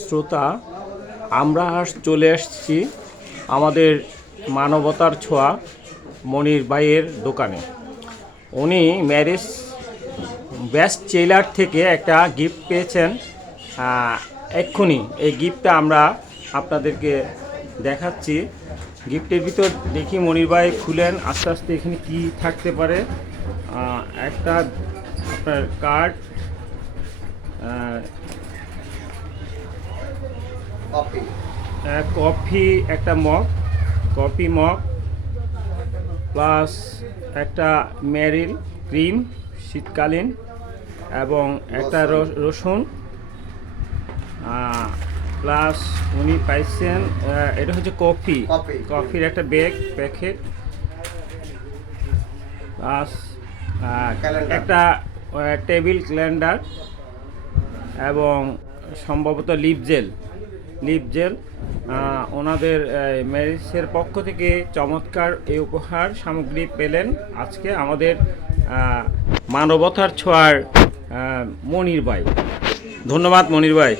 শ্রোতা, আমরা চলে আসছি আমাদের মানবতার ছোঁয়া মনির ভাইয়ের দোকানে। উনি ম্যারেজ বেস্ট সেলার থেকে একটা গিফট পেয়েছেন এক্ষুনি। এই গিফটটা আমরা আপনাদেরকে দেখাচ্ছি। গিফটের ভিতর দেখি মনির ভাই খুলেন আস্তে আস্তে, এখানে কি থাকতে পারে। একটা আপনার কার্ড, কফি, একটা মগ, কফি মগ, প্লাস একটা মেরিল ক্রিম শীতকালীন, এবং একটা রসুন, প্লাস উনি পাইছেন এটা হচ্ছে কফির একটা প্যাকেট, প্লাস একটা টেবিল ক্যালেন্ডার, এবং সম্ভবত লিপ জেল। ওনাদের ম্যারেজের পক্ষ থেকে চমৎকার এই উপহার সামগ্রী পেলেন আজকে আমাদের মানবতার ছোঁয়ার মনির ভাই। ধন্যবাদ মনির ভাই।